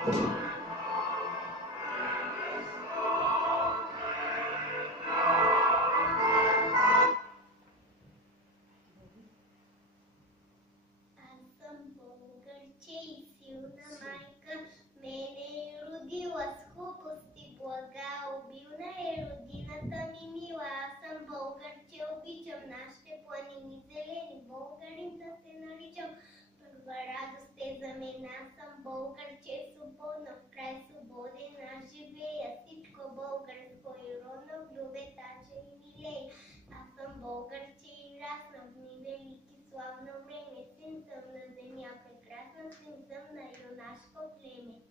Съм българче и силна майка, мене е родила с хубости блага, обилна е родината ми мила. Аз съм българче, обичам нашите планини зелени, българин да се наричам. Първа радост е за мен, аз съм българче, свободна, в край свободен, аз живея, всичко българско и родно в любета, че и милей. Аз съм българче и раснал в дни велики, славно време, син съм на земя прекрасна, син съм на юнашко племе.